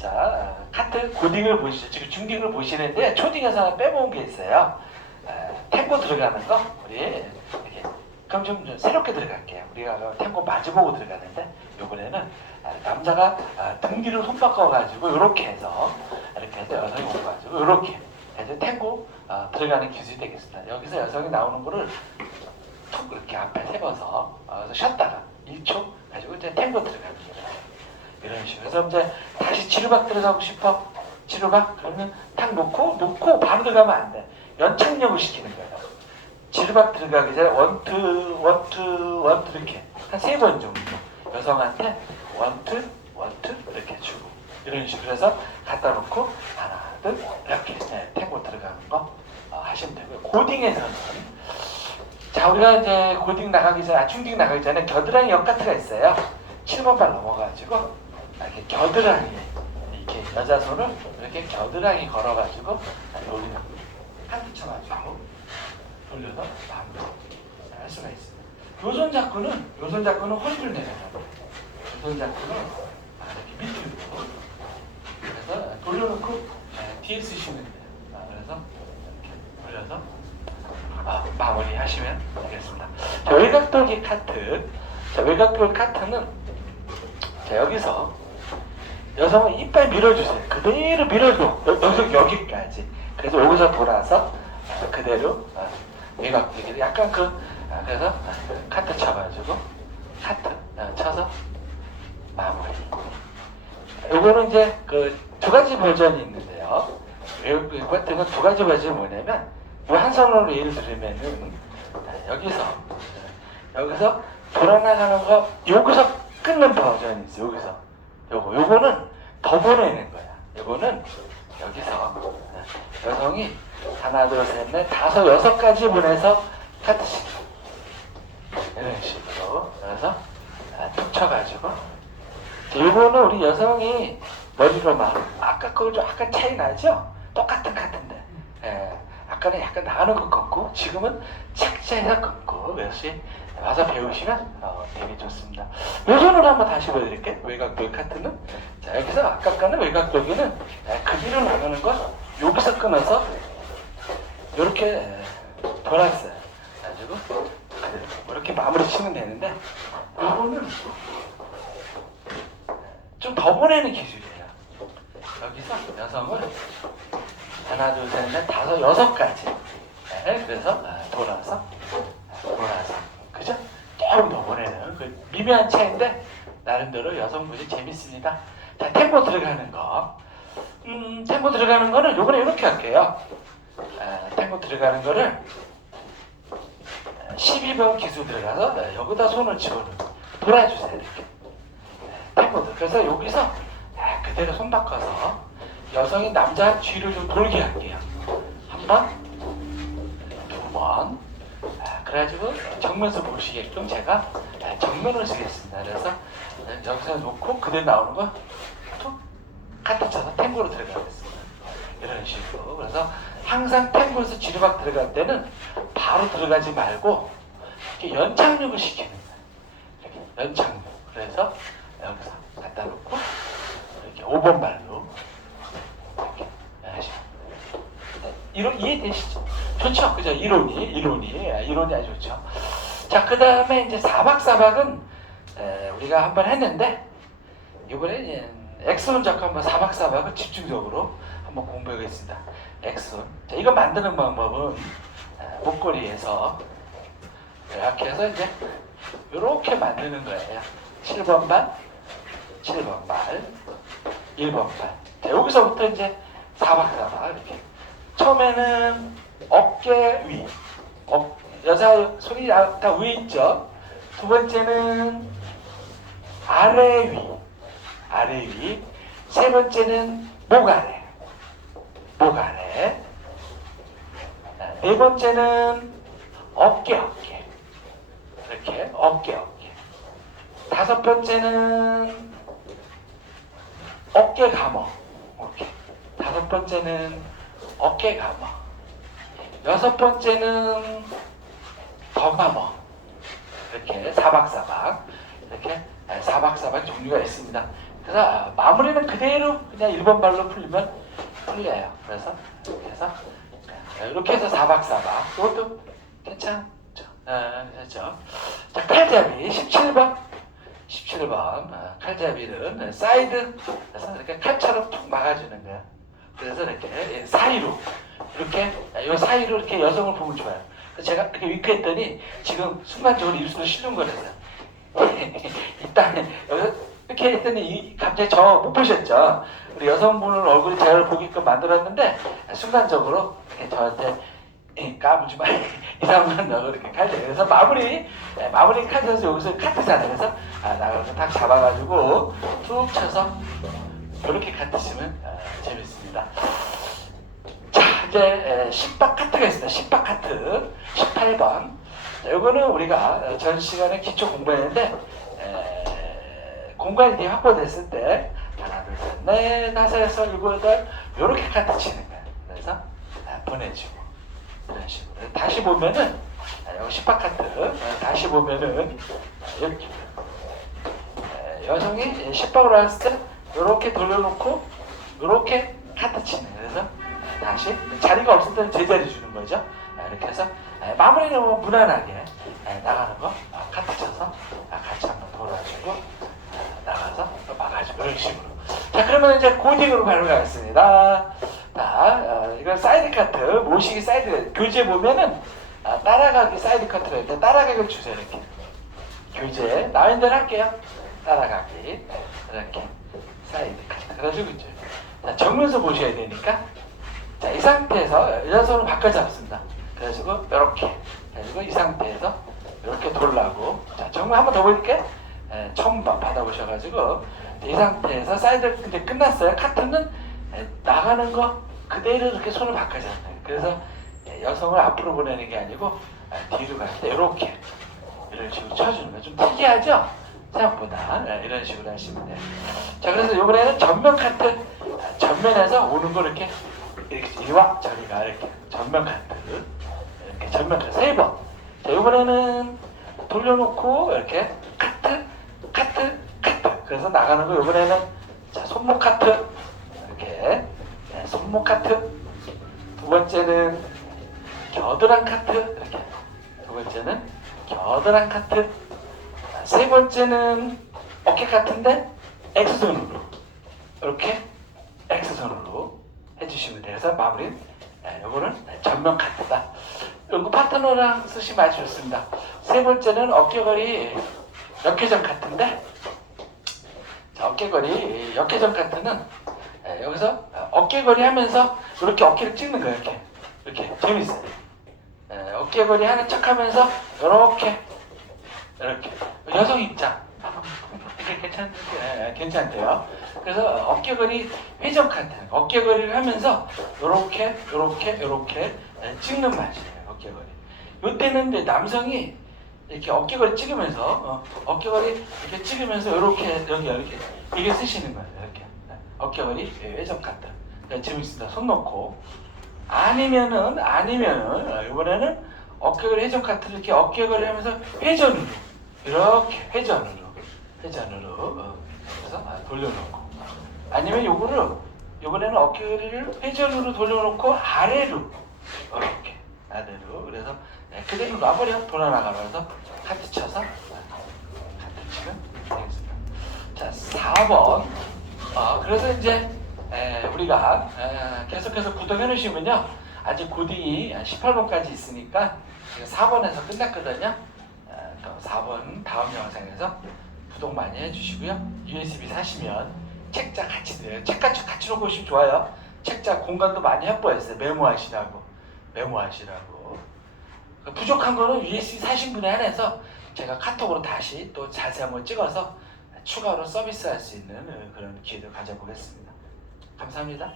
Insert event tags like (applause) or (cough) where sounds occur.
자, 카트 고딩을 보시죠. 지금 중딩을 보시는데 초딩에서 하나 빼먹은 게 있어요. 아, 탱고 들어가는 거 우리 이렇게 그럼 좀, 좀 새롭게 들어갈게요. 우리가 그 탱고 마주보고 들어가는데 이번에는 아, 남자가 아, 등 뒤로 손 바꿔가지고 이렇게 해서 이렇게 해서 여성이 오가지고 이렇게 해서 탱고 아, 들어가는 기술이 되겠습니다. 여기서 여성이 나오는 거를 툭 이렇게 앞에 세워서 쉬었다가 1초 가지고 이제 탱고 거예요. 이런 식으로. 그래서 이제 다시 치료박 들어가고 싶어? 치료박 그러면 탁 놓고 놓고 바로 들어가면 안 돼. 연착력을 시키는 거예요. 지르박 들어가기 전에 원투 원투 원투 이렇게 한 세 번 정도. 여성한테 원투 원투 이렇게 주고. 이런 식으로 해서 갖다 놓고 하나 둘 이렇게. 네, 탱고 들어가는 거 어, 하시면 되고요. 고딩에서는 자 우리가 이제 고딩 나가기 전에 아, 중딩 나가기 전에 겨드랑이 역 같은 가 있어요. 7번 발 넘어가지고 이렇게 겨드랑이 이렇게 여자 손을 이렇게 겨드랑이 걸어가지고 돌리는 한두 쳐가지고 돌려서 마음대로 할 수가 있습니다. 요손 잡고는 요손 잡고는 허리를 내려가요. 요손 잡고는 아, 이렇게 밑으로 그래서 돌려놓고 아, 뒤에 쓰시면 돼요. 아, 그래서 이렇게 돌려서 아, 마무리 하시면 되겠습니다. 자, 외곽돌기 카트. 자, 외곽돌 카트는 자, 여기서 여성은 이빨 밀어주세요. 그대로 밀어줘. 여- 여기서 여기까지. 그래서 여기서 돌아서 아, 그대로 아, 외곽돌기를 약간 그 아, 그래서 아, 카트 쳐가지고 카트 아, 쳐서 마무리. 요거는 이제 그 두 가지 버전이 있는데요. 외국 같은 건 두 가지 버전이 뭐냐면 뭐한 손으로 예를 들면은 자, 여기서 여기서 돌아나가는 거 여기서 끊는 버전이 있어. 요 여기서 요거 요거는 더 보내는 거야. 요거는 여기서 여성이 하나 둘 셋 넷 다섯 여섯 가지 보내서 카트 시키 이런 식으로 그래서 아, 툭 쳐가지고 이거는 우리 여성이 머리로 막 아까 그거 좀 약간 차이 나죠? 똑같은 카트인데 예, 아까는 약간 것 같고 지금은 착지해서 끊고 역시 와서 배우시면 어, 되게 좋습니다. 요 손으로 한번 다시 보여드릴게요. 외곽돌 카트는 자 여기서 아까 거는 외곽돌기는 예, 그 나가는 거 여기서 끊어서 이렇게 돌았어요. 가지고 이렇게 마무리 치면 되는데 이거는 좀 더 보내는 기술이에요. 여기서 여성을 하나, 둘, 셋, 넷, 다섯, 여섯 가지. 네, 그래서 아, 돌아서 아, 돌아서 그죠? 조금 더 미묘한 차이인데 나름대로 여성분이 재밌습니다. 자, 템포 들어가는 거. 음, 템포 들어가는 거는 요번에 이렇게 할게요. 아, 템포 들어가는 거를 12번 기수 들어가서 네, 여기다 손을 집어넣고 돌아주세요 이렇게 탱고드 그래서 여기서 아, 그대로 손 바꿔서 여성이 남자 뒤를 좀 돌게 할게요 한 번 두번 아, 그래가지고 정면에서 보시게끔 제가 아, 정면을 쓰겠습니다 그래서 네, 여기서 놓고 그대로 나오는 거툭 카트 쳐서 탱고로 들어가겠습니다 이런 식으로 그래서 항상 탱고에서 지르박 들어갈 때는 바로 들어가지 말고 이렇게 연착륙을 시키는 거예요. 이렇게 연착륙. 그래서 여기서 갖다 놓고 이렇게 5번 발로 이렇게 하시면 네, 이론 이해되시죠? 좋죠? 그죠? 이론이 이론이 아, 이론이 아주 좋죠. 자, 그 다음에 이제 사박사박은 에, 우리가 한번 했는데 이번에 엑스론 잡고 한번 사박사박을 집중적으로 한번 공부하겠습니다. 엑스론. 자, 이거 만드는 방법은 에, 목걸이에서 이렇게 해서 이제 이렇게 만드는 거예요. 7번 발, 7번 발, 1번 발. 자, 여기서부터 이제 사박사박 이렇게. 처음에는 어깨 위, 어, 여자 손이 다, 다 위에 있죠. 두 번째는 아래 위, 아래 위. 세 번째는 목 아래, 목 아래. 자, 네 번째는 어깨 어깨. 이렇게 어깨 어깨. 다섯 번째는 어깨 감어. 이렇게. 다섯 번째는 어깨 감어. 여섯 번째는 더 감어. 이렇게 사박사박. 이렇게 사박사박 종류가 있습니다. 그래서 마무리는 그대로 그냥 1번 발로 풀리면 풀려요. 그래서 이렇게 해서 이렇게 해서 4박 4박 이것도 괜찮죠. 아, 그렇죠. 자, 칼잡이 17번. 17번 아, 칼잡이는 사이드 그래서 이렇게 칼처럼 툭 막아주는 거야. 그래서 이렇게 예, 사이로 이렇게 이 사이로 이렇게 여성을 보면 좋아요. 제가 이렇게 윙크했더니 지금 순간적으로 입술을 실눈거렸어요. (laughs) 일단 여기서 이렇게 했더니 이- 갑자기 저 못 보셨죠? 우리 여성분을 얼굴이 제를 보게끔 만들었는데 순간적으로 저한테 이 까불지 마. (laughs) 이상한 너 이렇게 칼질. 그래서 마무리 네, 마무리 카드에서 여기서 카트잖아요. 그래서 아, 나가서 딱 잡아가지고 툭 쳐서 이렇게 카트 치면 아, 재밌습니다. 자 이제 에, 10박 카트가 있습니다. 10박 카트 18번. 자, 이거는 우리가 전 시간에 기초 공부했는데 에, 공간이 이렇게 확보됐을 때 하나 둘셋넷 다섯 여섯 일곱 여덟 이렇게 카트 치는 거예요. 그래서 아, 보내주고 이런 식으로 다시 보면은 아, 여기 10박 카트 아, 다시 보면은 아, 에, 여성이 10박으로 왔을 때 이렇게 돌려놓고 이렇게 카트 치는 거예요. 그래서 아, 다시 자리가 없을 때는 제자리 주는 거죠. 아, 이렇게 해서 아, 마무리는 뭐 무난하게 아, 나가는 거 아, 카트 쳐서 아, 같이 한번 돌아주고 아, 나가서 또 막아주고 이런 식으로. 자 그러면 이제 고딩으로 바로 가겠습니다. 자 어, 이건 사이드 카트 모시기 사이드 교재 보면은 아, 따라가기 사이드 카트가 있대 따라가기를 주세요 이렇게. 교재 나온 대로 할게요. 따라가기 이렇게 사이드 카트 그래가지고 이제 자, 정면서 보셔야 되니까 자 이 상태에서 여자손을 바꿔 잡습니다. 그래가지고 이렇게. 그래가지고 이 상태에서 이렇게 돌라고. 자 정면 한번 더 보일게. 에, 처음 봐- 받아보셔가지고. 이 상태에서 사이드 근데 끝났어요. 카트는 에, 나가는 거 그대로 이렇게 손을 바꿔 잡는 그래서 에, 여성을 앞으로 보내는 게 아니고 에, 뒤로 갈 때 이렇게. 이런 식으로 쳐주는 거좀 특이하죠? 생각보다. 네, 이런 식으로 하시면 돼요. 자 그래서 이번에는 전면 카트. 아, 전면에서 오는 거 이렇게 이렇게 저리가 이렇게 전면 카트 이렇게 전면 카트 세 번. 자 이번에는 돌려놓고 이렇게 카트 카트 카트. 그래서 나가는 거 이번에는 자 손목 카트. 이렇게. 네, 손목 카트. 두 번째는 겨드랑 카트. 이렇게. 두 번째는 겨드랑 카트. 자, 세 번째는 어깨 카트인데 X선으로. 이렇게 X선으로 해주시면 돼요. 그래서 마무리 네, 요거는 전면 카트다. 요거 파트너랑 쓰시면 아주 좋습니다. 세 번째는 어깨걸이 역회전 카트인데 자, 어깨걸이 역회전 카트는 예, 여기서 어깨걸이 하면서 이렇게 어깨를 찍는 거예요. 이렇게 이렇게 재밌어요. 예, 어깨걸이 하는 척하면서 이렇게 이렇게 여성 입장 이게 괜찮 예, 괜찮대요. 그래서 어깨걸이 회전 카트 어깨걸이를 하면서 이렇게 이렇게 이렇게 예, 찍는 맛이에요. 어깨걸이. 이때는 이제 남성이 이렇게 어깨걸이 찍으면서 어, 어깨걸이 이렇게 찍으면서 이렇게 여기 이렇게 이게 쓰시는 거예요. 이렇게 네, 어깨걸이 회전 카트. 네, 재밌습니다. 손 놓고 아니면은 아니면은 어, 이번에는 어깨걸이 회전 카트를 이렇게 어깨걸이 하면서 회전으로 이렇게 회전으로 회전으로 어, 그래서 아, 돌려놓고. 아니면 요거를 이번에는 어깨를 회전으로 돌려놓고 아래로 이렇게 아래로. 그래서 네, 그대로 놔버려 돌아나가면서 카트 쳐서 카트 치면 되겠습니다. 자 4번. 어, 그래서 이제 에, 우리가 에, 계속해서 구독해 놓으시면요. 아직 고딩이 18번까지 있으니까 지금 4번에서 끝났거든요. 에, 또 4번 다음 영상에서 구독 많이 해주시고요. USB 사시면 책자 같이 드려요. 책같이 같이 놓고 오시면 좋아요. 책자 공간도 많이 확보했어요. 메모하시라고. 메모하시라고. 그 부족한 거는 USB 사신 분에 한해서 제가 카톡으로 다시 또 자세히 한번 찍어서 추가로 서비스할 수 있는 그런 기회를 가져보겠습니다. 감사합니다.